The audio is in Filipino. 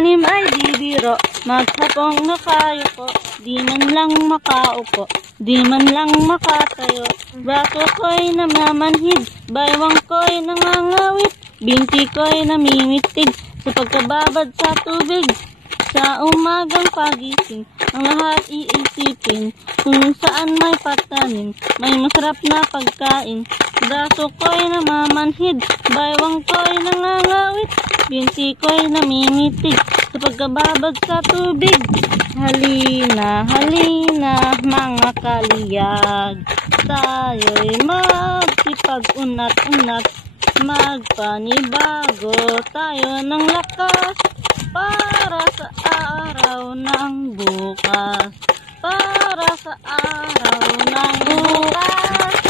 Magtanim ay di biro, maghapong nakayuko, di man lang makaupo, di man lang makatayo. Braso ko'y namamanhid, baywang ko'y nangangawit, binti ko'y namimitig sa pagkababad sa tubig. Sa umagang pagising, ang lahat iisipin kung saan may patanim, may masarap na pagkain. Braso ko'y namamanhid, baywang ko'y nangangawit, binti ko'y namimitig sa pagkababad sa tubig. Halina, halina mga kaliyag, tayo'y magsipag-unat-unat, magpanibago tayo ng lakas para sa araw ng bukas, para sa araw ng bukas.